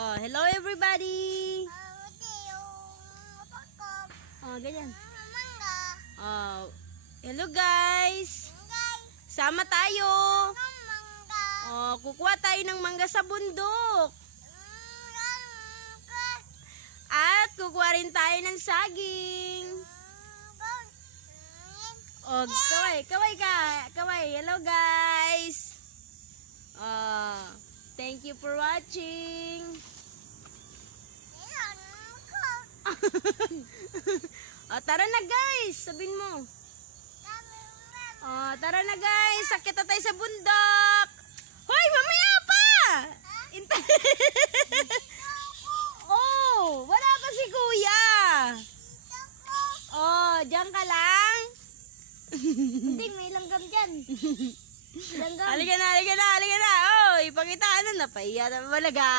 Oh, hello everybody. Oh, ganyan. Oh, hello guys. Sama tayo. Oh, kukuha tayo ng mangga sa bundok. At kukuha rin tayo ng saging. Oh, kaway ka. Kaway. Hello guys. Oh, thank you for watching. Oh, tara na guys, sabihin mo. Oh, tara na guys, sakit na tayo sa bundok. Hoy, mamaya pa! Oh, wala pa si kuya. Oh, diyan ka lang. Hindi, may langgam dyan. Langgam. Halika na. Oh, ipakitaan na, napahiya na malaga.